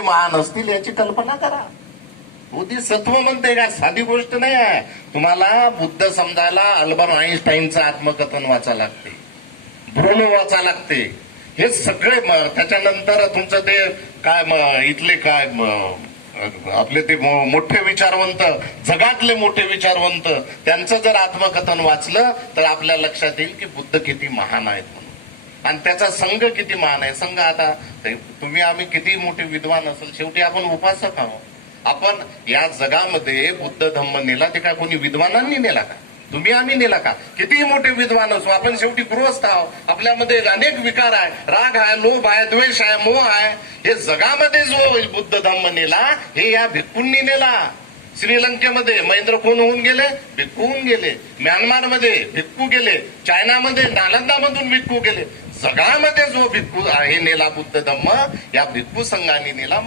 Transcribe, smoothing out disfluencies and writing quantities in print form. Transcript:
महान असतील याची कल्पना करा. बोधिसत्व म्हणते का, साधी गोष्ट नाही आहे. तुम्हाला बुद्ध समजायला अल्बर्ट आईन्स्टाईनचं आत्मकथन वाचा लागते, ब्रुनो वाचा लागते. हे सगळे त्याच्यानंतर तुमचं ते काय इथले काय आपले ते मोठे विचारवंत, जगातले मोठे विचारवंत, त्यांचं जर आत्मकथन वाचलं तर आपल्या लक्षात येईल की बुद्ध किती महान आहेत म्हणून, आणि त्याचा संघ किती महान आहे. संघ आता तुम्ही आम्ही किती मोठे विद्वान असेल, शेवटी आपण उपासक आहोत. आपण या जगामध्ये बुद्ध धम्म नेला ते काय कोणी विद्वानांनी नेला का? तुम्ही आम्ही नेला का? कितीही मोठे विद्वान असो, आपण शेवटी गृहस्थ आहोत. आपल्यामध्ये अनेक विकार आहे, राग आहे, लोभ आहे, द्वेष आहे, मोह आहे. हे जगामध्ये जो बुद्ध धम्म नेला हे या भिक्खूंनी नेला. श्रीलंकेमध्ये महेंद्र कोण होऊन गेले? भिक्खू होऊन गेले. म्यानमारमध्ये भिक्खू गेले. चायनामध्ये नालंदामधून भिक्खू गेले. जगामध्ये जो भिक्खू आहे नेला बुद्ध धम्म, या भिक्खू संघाने नेला.